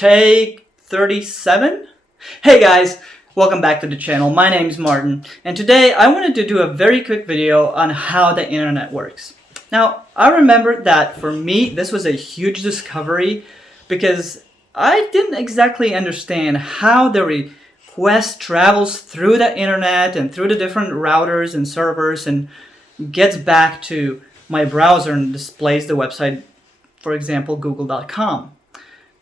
Take 37? Hey guys, welcome back to the channel. My name is Martin, and today I wanted to do a very quick video on how the internet works. Now, I remember that for me, this was a huge discovery because I didn't exactly understand how the request travels through the internet and through the different routers and servers and gets back to my browser and displays the website, for example, google.com.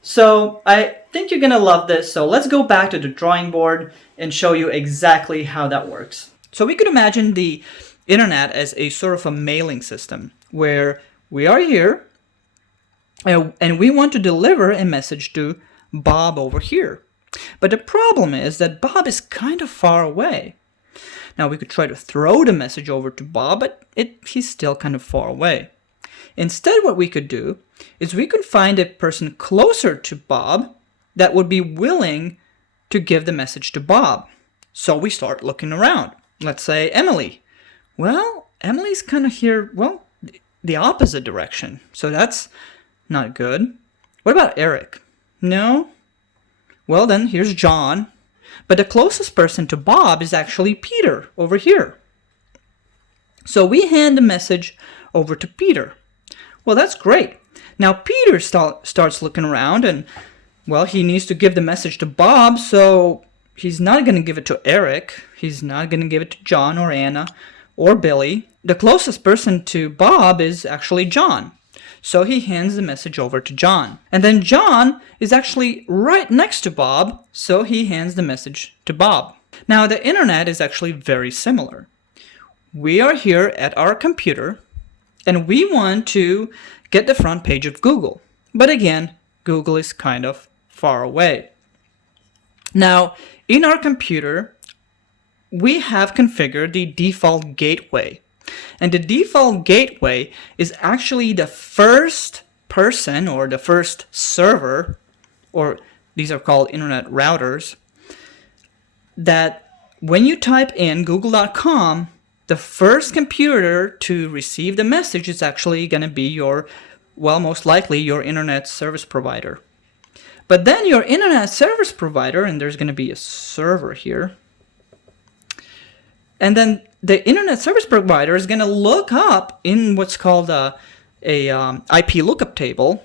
So I think you're gonna love this, so let's go back to the drawing board and show you exactly how that works. So we could imagine the internet as a sort of a mailing system where we are here and we want to deliver a message to Bob over here. But the problem is that Bob is kind of far away. Now we could try to throw the message over to Bob, but he's still kind of far away. Instead, what we could do is we could find a person closer to Bob that would be willing to give the message to Bob. So we start looking around. Let's say Emily. Well, Emily's kind of here, well, the opposite direction. So that's not good. What about Eric? No? Well, then here's John. But the closest person to Bob is actually Peter over here. So we hand the message over to Peter. Well, that's great. Now Peter starts looking around and, well, he needs to give the message to Bob, so he's not going to give it to Eric. He's not going to give it to John or Anna or Billy. The closest person to Bob is actually John. So he hands the message over to John. And then John is actually right next to Bob, so he hands the message to Bob. Now the internet is actually very similar. We are here at our computer, and we want to get the front page of Google. But again, Google is kind of far away. Now, in our computer, we have configured the default gateway. And the default gateway is actually the first person or the first server, or these are called internet routers, that when you type in google.com, the first computer to receive the message is actually going to be your, well, most likely your internet service provider. But then your internet service provider, and there's going to be a server here, and then the internet service provider is going to look up in what's called a IP lookup table,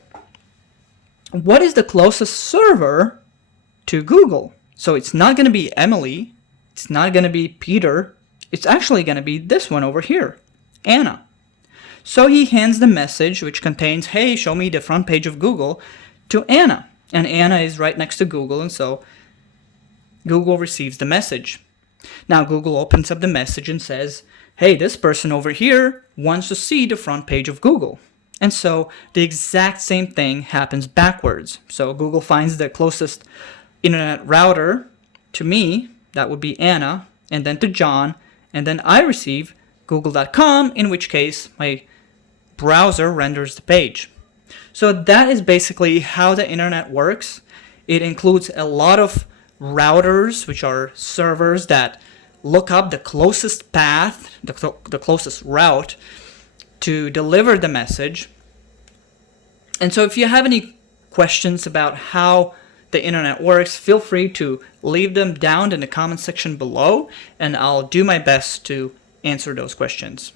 what is the closest server to Google. So it's not going to be Emily, it's not going to be Peter, it's actually going to be this one over here, Anna. So he hands the message, which contains, hey, show me the front page of Google, to Anna. And Anna is right next to Google, and so Google receives the message. Now Google opens up the message and says, hey, this person over here wants to see the front page of Google. And so the exact same thing happens backwards. So Google finds the closest internet router to me, that would be Anna, and then to John, and then I receive google.com, in which case my browser renders the page. So that is basically how the internet works. It includes a lot of routers, which are servers that look up the closest path, the closest route to deliver the message. And so if you have any questions about how the internet works, feel free to leave them down in the comment section below, and I'll do my best to answer those questions.